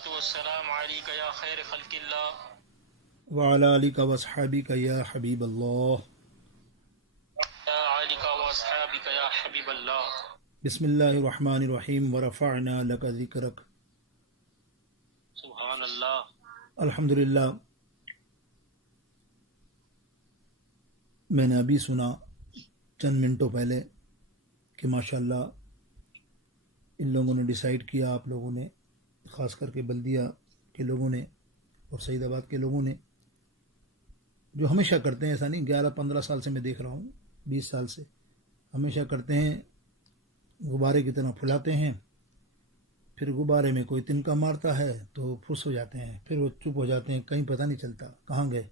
अस्सलातु वस्सलामु अलैका या खैर खल्किल्लाह वअला आलिका वअस्हाबिका या हबीब अल्लाह। या आलिका व अस्हाबिका या हबीबल्लाह। बिस्मिल्लाहिर्रहमानिर्रहीम वरफ़अना लका ज़िक्रक। सुभान अल्लाह। अल्हम्दुलिल्लाह। मैंने अभी सुना चंद मिनटों पहले कि माशाअल्लाह इन लोगों ने डिसाइड किया, आप लोगों ने, ख़ास करके बल्दिया के लोगों ने और सईदाबाद के लोगों ने, जो हमेशा करते हैं, ऐसा नहीं 11-15 साल से मैं देख रहा हूँ, 20 साल से हमेशा करते हैं, गुब्बारे की तरह फुलाते हैं, फिर गुब्बारे में कोई तिनका मारता है तो फुस हो जाते हैं, फिर वो चुप हो जाते हैं, कहीं पता नहीं चलता कहाँ गए।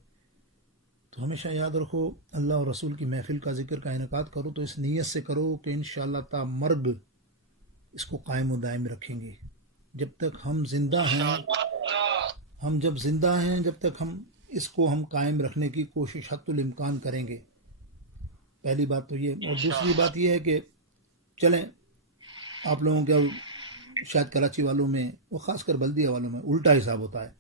तो हमेशा याद रखो, अल्लाह और रसूल की महफिल का जिक्र का इनेकाद करो तो इस नीयत से करो कि इंशाअल्लाह ता मर्ग इसको कायम व दायम रखेंगे। जब तक हम जिंदा हैं, हम जब जिंदा हैं, जब तक हम इसको हम कायम रखने की कोशिश हत्तुल इम्कान करेंगे। पहली बात तो ये। और दूसरी बात ये है कि चलें, आप लोगों के शायद कराची वालों में और ख़ासकर बल्दिया वालों में उल्टा हिसाब होता है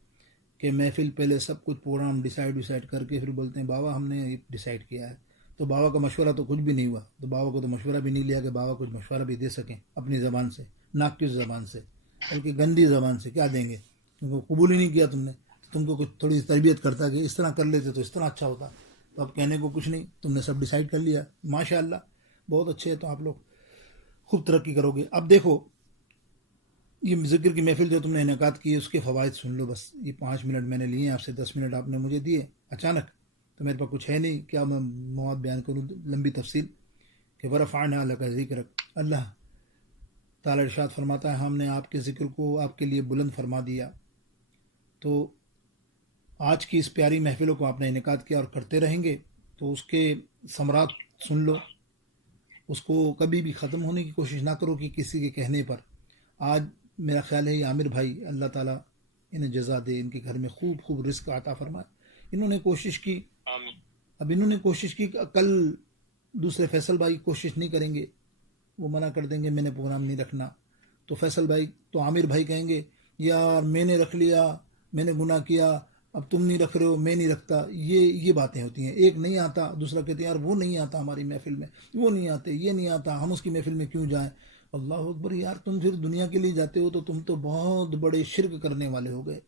कि महफिल पहले सब कुछ प्रोग्राम डिसाइड करके फिर बोलते हैं बाबा हमने डिसाइड किया है, तो बाबा का मशवरा तो कुछ भी नहीं हुआ। तो बाबा को तो मशवरा भी नहीं लिया कि बाबा कुछ मशवरा भी दे सकें अपनी ज़बान से, नाकिस ज़बान से, बल्कि गंदी ज़बान से क्या देंगे, क्योंकि कबूल ही नहीं किया तुमने। तुमको कुछ थोड़ी तरबियत करता कि इस तरह कर लेते तो इस तरह अच्छा होता, तो अब कहने को कुछ नहीं, तुमने सब डिसाइड कर लिया। माशाअल्लाह बहुत अच्छे है, तो आप लोग खूब तरक्की करोगे। अब देखो, ये जिक्र की महफिल जो तुमने इनेकाद की है उसके फ़वाइद सुन लो। बस ये 5 मिनट मैंने लिए आपसे, 10 मिनट आपने मुझे दिए अचानक, तो मेरे पास कुछ है नहीं, क्या मैं मौत बयान करूँ लंबी तफसील कि वरफ़अना लका ज़िक्रक। अल्लाह ताला इरशाद फरमाता है हमने आपके ज़िक्र को आपके लिए बुलंद फरमा दिया। तो आज की इस प्यारी महफिलों को आपने इनेकाद किया और करते रहेंगे, तो उसके समरात सुन लो, उसको कभी भी ख़त्म होने की कोशिश ना करो कि किसी के कहने पर। आज मेरा ख्याल है ये आमिर भाई, अल्लाह ताला इन्हें जज़ा दे, इनके घर में खूब खूब रिस्क आता फरमाए। इन्होंने कोशिश की, अब इन्होंने कोशिश की, कल दूसरे फैसल भाई कोशिश नहीं करेंगे, वो मना कर देंगे मैंने प्रोग्राम नहीं रखना, तो फैसल भाई तो आमिर भाई कहेंगे यार मैंने रख लिया, मैंने गुनाह किया, अब तुम नहीं रख रहे हो, मैं नहीं रखता। ये बातें होती हैं। एक नहीं आता, दूसरा कहते हैं यार वो नहीं आता हमारी महफिल में, वो नहीं आते, ये नहीं आता, हम उसकी महफिल में क्यों जाएं। अल्लाह अकबर, यार तुम फिर दुनिया के लिए जाते हो तो तुम तो बहुत बड़े शिर्क करने वाले हो गए,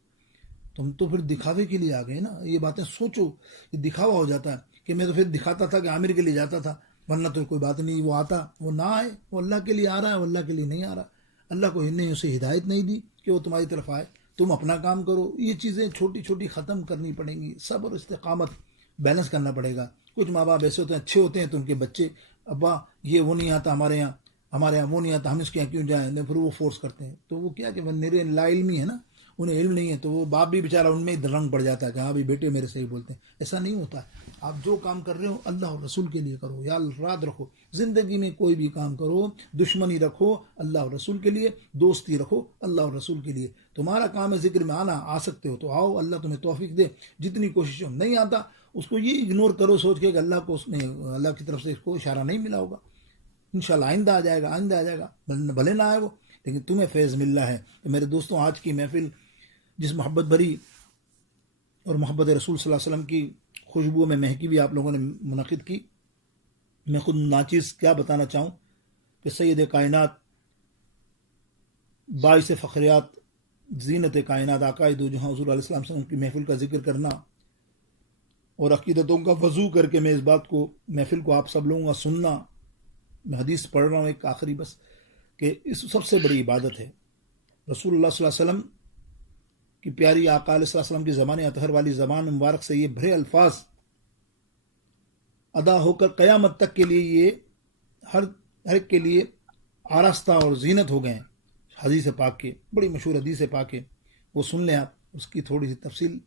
तुम तो फिर दिखावे के लिए आ गए ना। ये बातें सोचो, ये दिखावा हो जाता है कि मैं तो फिर दिखाता था कि आमिर के लिए जाता था, वरना तो कोई बात नहीं, वो आता वो ना आए, वो अल्लाह के लिए आ रहा है, वो अल्लाह के लिए नहीं आ रहा। अल्लाह को ने उसे हिदायत नहीं दी कि वो तुम्हारी तरफ आए, तुम अपना काम करो। ये चीज़ें छोटी छोटी ख़त्म करनी पड़ेंगी, सब्र इस्तिक़ामत बैलेंस करना पड़ेगा। कुछ माँ बाप ऐसे होते हैं, अच्छे होते हैं, तो उनके बच्चे अब्बा ये वो नहीं आता हमारे यहाँ वो नहीं आता, हम इसके यहाँ क्यों जाएँ, फिर वो फोर्स करते हैं। तो वो क्या कि मेरे लाइल्मी है ना, उन्हें इल्म नहीं है, तो वो बाप भी बेचारा उनमें ही रंग पड़ जाता है कि हाँ भाई बेटे मेरे सही बोलते हैं। ऐसा नहीं होता है। आप जो काम कर रहे हो अल्लाह और रसूल के लिए करो, याद रखो, ज़िंदगी में कोई भी काम करो, दुश्मनी रखो अल्लाह और रसूल के लिए, दोस्ती रखो अल्लाह और रसूल के लिए। तुम्हारा काम है जिक्र में आना, आ सकते हो तो आओ, अल्लाह तुम्हें तौफीक दे। जितनी कोशिश हो, नहीं आता उसको ये इग्नोर करो सोच के कि अल्लाह को उसने, अल्लाह की तरफ से इसको इशारा नहीं मिला होगा, इंशाल्लाह आइंदा आ जाएगा, भले ना आए वो, लेकिन तुम्हें फैज़ मिल रहा है। तो मेरे दोस्तों, आज की महफिल जिस मोहब्बत भरी और मोहब्बत रसूल सल्लल्लाहु अलैहि वसल्लम की खुशबू में महकी भी आप लोगों ने मुनक़िद की। मैं खुद नाचीज़ क्या बताना चाहूँ कि सैयद कायनात, बाइस फ़ख्रियात, ज़ीनत कायनात, आक़ाए दो जहां हुज़ूर अलैहि सल्लम की महफिल का जिक्र करना और अक़ीदतों का वज़ू करके मैं इस बात को, महफिल को आप सब लोगों का सुनना। मैं हदीस पढ़ रहा हूँ एक आखिरी बस, कि इस सबसे बड़ी इबादत है। रसूलुल्लाह सल्लल्लाहु अलैहि वसल्लम कि प्यारी आका अलैहि सल्लम की ज़बान अतहर वाली ज़बान मुबारक से ये भरे अल्फाज अदा होकर क़यामत तक के लिए ये हर एक के लिए आरास्ता और जीनत हो गए हैं। हदीस पाक के, बड़ी मशहूर हदीस पाक है, वो सुन लें आप, उसकी थोड़ी सी तफसील,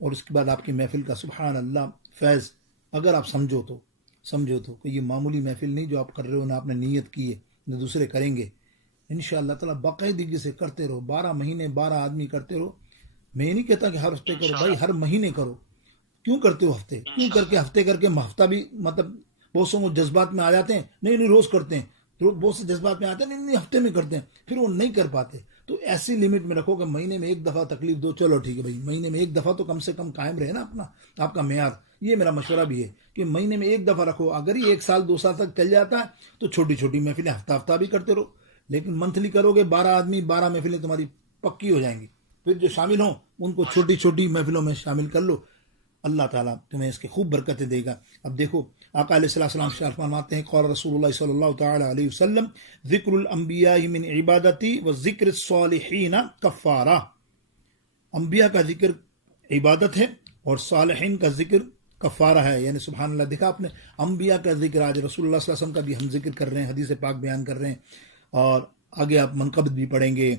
और उसके बाद आपकी महफिल का सुबहान अल्लाह फैज़, अगर आप समझो तो कि ये मामूली महफिल नहीं जो आप कर रहे हो ना, आपने नीयत की है, न दूसरे करेंगे। इंशाअल्लाह ताला बाकायदगी से करते रहो, 12 महीने 12 आदमी करते रहो। मैं ये नहीं कहता कि हर हफ्ते करो भाई, हर महीने करो। क्यों करते हो हफ्ते, क्यों करके हफ्ते करके हफ्ता भी, मतलब बहुत से जज्बात में आ जाते हैं, नहीं रोज़ करते हैं, तो बहुत से जज्बात में आते हैं नहीं हफ्ते में करते हैं, फिर वो नहीं कर पाते। तो तो ऐसी लिमिट में रखो कि महीने में एक दफ़ा तकलीफ दो, चलो ठीक है भाई, महीने में एक दफ़ा तो कम से कम कायम रहे ना अपना आपका मेयार। ये मेरा मशवरा भी है कि महीने में एक दफ़ा रखो। अगर ये 1 साल 2 साल तक चल जाता है तो छोटी छोटी महफिलें हफ्ता हफ्ता भी करते रहो, लेकिन मंथली करोगे 12 आदमी 12 महफिलें तुम्हारी पक्की हो जाएंगी। फिर जो शामिल हों उनको छोटी छोटी महफिलों में शामिल कर लो, अल्लाह ताला तुम्हें इसके खूब बरकतें देगा। अब देखो आका अलैहिस्सलाम शार फरमाते हैं, क़ौल रसूलुल्लाह सल्लल्लाहु तआला अलैहि वसल्लम, ज़िक्रुल अंबिया मिन इबादती व ज़िक्र सालिहीन कफ़ारा। अंबिया का जिक्र इबादत है और सालिहीन का जिक्र कफ़ारा है, यानी सुभान अल्लाह। देखा आपने, अंबिया का जिक्र, आज रसूलुल्लाह सल्लल्लाहु अलैहि वसल्लम का भी हम जिक्र कर रहे हैं, हदीस पाक बयान कर रहे हैं, और आगे आप मनक़बत भी पढ़ेंगे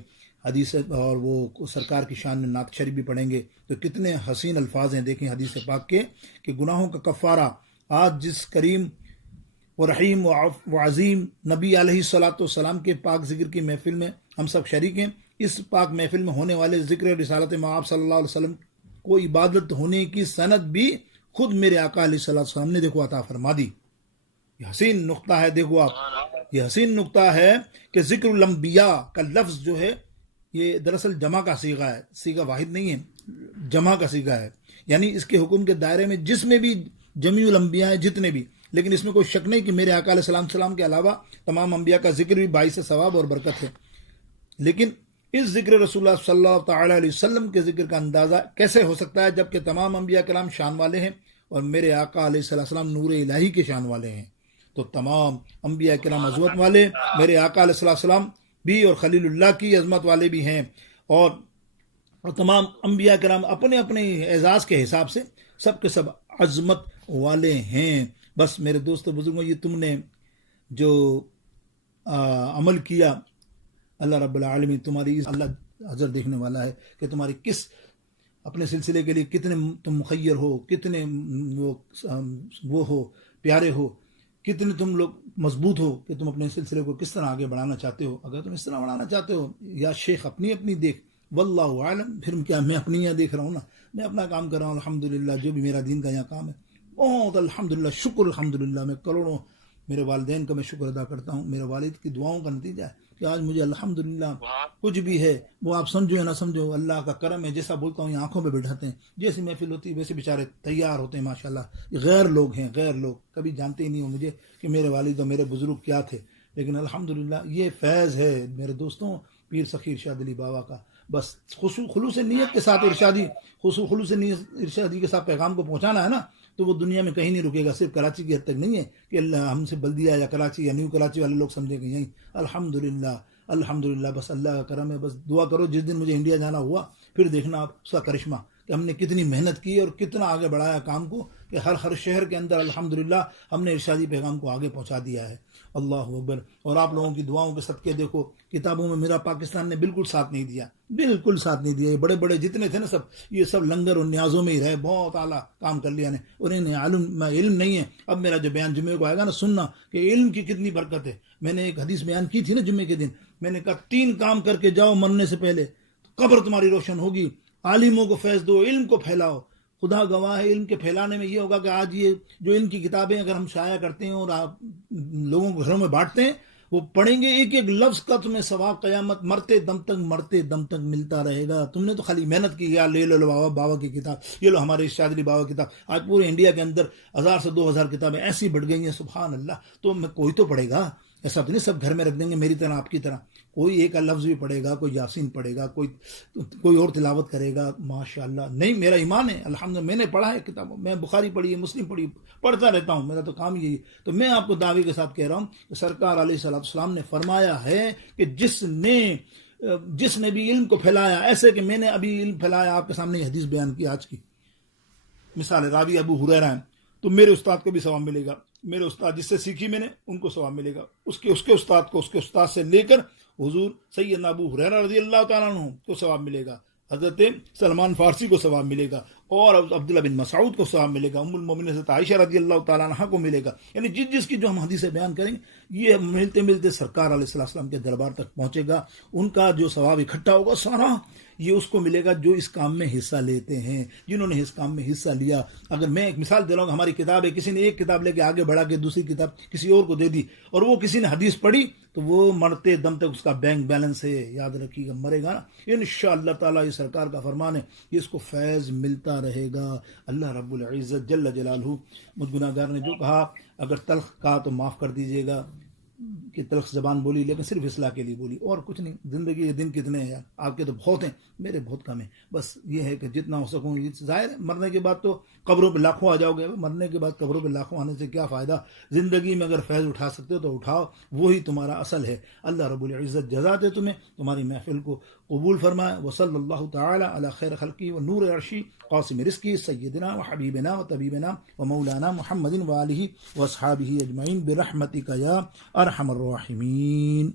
हदीस, और वो सरकार की शान में नात शरीफ भी पढ़ेंगे। तो कितने हसीन अल्फाज हैं देखें हदीस पाक के कि गुनाहों का कफ़ारा। आज जिस करीम व रहीम व अज़ीम नबी अलैहिस्सलाम के पाक जिक्र की महफिल में हम सब शरीक हैं, इस पाक महफिल में होने वाले जिक्र रिसालत मआब सल्लल्लाहु अलैहि वसल्लम को इबादत होने की सनद भी खुद मेरे आका अलैहिस्सलाम ने देखो अता फरमा दी। ये हसीन नुक्ता है, देखो आप, ये हसीन नुक्ता है कि ज़िक्रुल अंबिया का लफ्ज़ जो है ये दरअसल जमा का सीगा है, सीगा वाहिद नहीं है, जमा का सीगा है। यानी इसके हुक्म के दायरे में जिसमें भी जमीउल अंबिया है, जितने भी, लेकिन इसमें कोई शक नहीं कि मेरे आका अलैहिस्सलाम के अलावा तमाम अंबिया का जिक्र भी बाइस सवाब और बरकत है। लेकिन इस जिक्र रसूलुल्लाह सल्लल्लाहु तआला अलैहि वसल्लम के जिक्र का अंदाज़ा कैसे हो सकता है जबकि तमाम अंबिया कराम शान वाले हैं और मेरे आका अलैहिस्सलाम नूर इलाही के शान वाले हैं। तो तमाम अंबिया कराम अज़मत वाले, मेरे आका अलैहिस्सलाम भी और खलीलुल्लाह की अज़मत वाले भी हैं, और तमाम अंबिया कराम अपने अपने एजाज़ के हिसाब से सब के सब अज़मत वाले हैं। बस मेरे दोस्तों बुजुर्गों, ये तुमने जो अमल किया, अल्लाह रब्बुल आलमीन तुम्हारी, अल्लाह हज़र देखने वाला है कि तुम्हारी किस अपने सिलसिले के लिए कितने तुम मुखय्यर हो, कितने वो हो, प्यारे हो, कितने तुम लोग मजबूत हो कि तुम अपने सिलसिले को किस तरह आगे बढ़ाना चाहते हो। अगर तुम इस तरह बढ़ाना चाहते हो, या शेख अपनी अपनी देख, वल्लाहु आलम, फिर क्या मैं अपनी यहाँ देख रहा हूँ ना, मैं अपना काम कर रहा हूँ अल्हम्दुलिल्लाह, जो भी मेरा दीन का यहाँ काम है बहुत अल्हम्दुलिल्लाह, शुक्र अल्हम्दुलिल्लाह। मैं करोड़ों मेरे वालिदैन का मैं शुक्र अदा करता हूँ, मेरे वालिद की दुआओं का नतीजा है कि आज मुझे अल्हम्दुलिल्लाह कुछ भी है, वो आप समझो या ना समझो, अल्लाह का करम है। जैसा बोलता हूँ ये आंखों में बिठाते हैं, जैसी महफिल होती है वैसे बेचारे तैयार होते हैं माशाल्लाह। गैर लोग हैं, गैर लोग कभी जानते ही नहीं हो मुझे कि मेरे वालिद और मेरे बुजुर्ग क्या थे, लेकिन अल्हम्दुलिल्लाह ये फैज़ है मेरे दोस्तों पीर सखी इरशाद अली बाबा का। बस खुलूस नीयत के साथ खुलूस नीयत इरशादी के साथ पैगाम को पहुँचाना है ना, तो वो दुनिया में कहीं नहीं रुकेगा। सिर्फ कराची की हद तक नहीं है कि अल्लाह हमसे बल्दिया या कराची या न्यू कराची वाले लोग समझेंगे यहीं। अल्हम्दुलिल्लाह अल्हम्दुलिल्लाह, बस अल्लाह का करम है। बस दुआ करो जिस दिन मुझे इंडिया जाना हुआ, फिर देखना आप उसका करिश्मा कि हमने कितनी मेहनत की और कितना आगे बढ़ाया काम को, कि हर शहर के अंदर अल्हम्दुलिल्लाह हमने इरशादी पैगाम को आगे पहुंचा दिया है। अल्लाह अकबर। और आप लोगों की दुआओं के सदके देखो, किताबों में मेरा पाकिस्तान ने बिल्कुल साथ नहीं दिया, बिल्कुल साथ नहीं दिया। ये बड़े बड़े जितने थे ना सब, ये सब लंगर और न्याजों में ही रहे, बहुत आला काम कर लिया ने, और इन्हें इल्म नहीं है। अब मेरा जो बयान जुम्मे को आएगा ना, सुनना कि इल्म की कितनी बरकत है। मैंने एक हदीस बयान की थी ना जुम्मे के दिन, मैंने कहा 3 काम करके जाओ मरने से पहले, कब्र तुम्हारी रोशन होगी। आलिमों को फैज़ दो, इल्म को फैलाओ। खुदा गवाह है, इल्म के फैलाने में ये होगा कि आज ये जो इल्म की किताबें अगर हम शाया करते हैं और आप लोगों को घरों में बांटते हैं, वो पढ़ेंगे, एक एक लफ्ज़ का तुम्हें सवाब क़यामत मरते दम तक मिलता रहेगा। तुमने तो खाली मेहनत की, यार ले लो बाबा की किताब, ये लो हमारे इरशाद अली बाबा की किताब। आज पूरे इंडिया के अंदर 1000 से 2000 किताबें ऐसी बढ़ गई हैं, सुभान अल्लाह। तो कोई तो पढ़ेगा, ऐसा तो नहीं सब घर में रख देंगे मेरी तरह आपकी तरह। कोई एक लफ्ज़ भी पढ़ेगा, कोई यासीन पढ़ेगा, कोई और तिलावत करेगा, माशाअल्लाह। नहीं, मेरा ईमान है अल्हम्दुलिल्लाह, मैंने पढ़ा है किताबों, मैं बुखारी पढ़ी है, मुस्लिम पढ़ी, पढ़ता रहता हूँ, मेरा तो काम यही है। तो मैं आपको दावे के साथ कह रहा हूँ कि सरकार अलैहिस्सलाम ने फरमाया है कि जिसने भी इल्म को फैलाया, ऐसे कि मैंने अभी इल्म फैलाया, आपके सामने हदीस बयान की आज की मिसाल है, रावी अबू हुरैरा है, तो मेरे उस्ताद को भी सवाब मिलेगा, मेरे उस्ताद जिससे सीखी मैंने उनको सवाब मिलेगा, उसके उस्ताद को, उसके उस्ताद से लेकर हुजूर सैयदना अबू हुरैरा रज़ियल्लाहु ताला अन्हु को सवाब मिलेगा, हज़रत सलमान फारसी को सवाब मिलेगा, और अब्दुल्ला बिन मसऊद को सवाब मिलेगा, उम्मुल मोमिनीन से आयशा रज़ी अल्लाह तआला अन्हा को मिलेगा। यानी जिस जिसकी जो हम हदीसें बयान करेंगे ये मिलते मिलते सरकार अलैहिस्सलाम के दरबार तक पहुंचेगा, उनका जो सवाब इकट्ठा होगा सारा ये उसको मिलेगा जो इस काम में हिस्सा लेते हैं, जिन्होंने इस काम में हिस्सा लिया। अगर मैं एक मिसाल दे रहा हूँ, हमारी किताब है, किसी ने एक किताब लेके आगे बढ़ा के दूसरी किताब किसी और को दे दी और वो किसी ने हदीस पढ़ी तो वो मरते दम तक उसका बैंक बैलेंस है, याद रखिएगा, मरेगा ना इंशाअल्लाह ताला। ये सरकार का फरमान है कि इसको फैज़ मिलता रहेगा। अल्लाह रब्बुल इज़्ज़त जल्ल जलालहू मुझ गुनाहगार ने जो कहा अगर तल्ख कहा तो माफ़ कर दीजिएगा कि तल्ख ज़बान बोली, लेकिन सिर्फ इस्लाह के लिए बोली और कुछ नहीं। ज़िंदगी के दिन कितने हैं यार, आपके तो बहुत हैं, मेरे बहुत कम हैं। बस ये है कि जितना हो सकूँ, ज़ाहिर है मरने के बाद तो कब्रों पे लाखों आ जाओगे, मरने के बाद कब्रों पे लाखों आने से क्या फ़ायदा। ज़िंदगी में अगर फैज़ उठा सकते हो तो उठाओ, वही तुम्हारा असल है। अल्लाह रब्बुल इज़्ज़त जज़ा दे तुम्हें, तुम्हारी महफिल को कबूल फरमाए। व सल्लल्लाहु तआला अला खैर खल्क़ी व नूर अर्शी क़ासिम रिज़्क़ी सय्यदिना व हबीबिना व तबीबिना व मौलाना मुहम्मदिन व आलिहि व अस्हाबिहि अजमईन बिरहमतिका या अरहमर राहिमीन।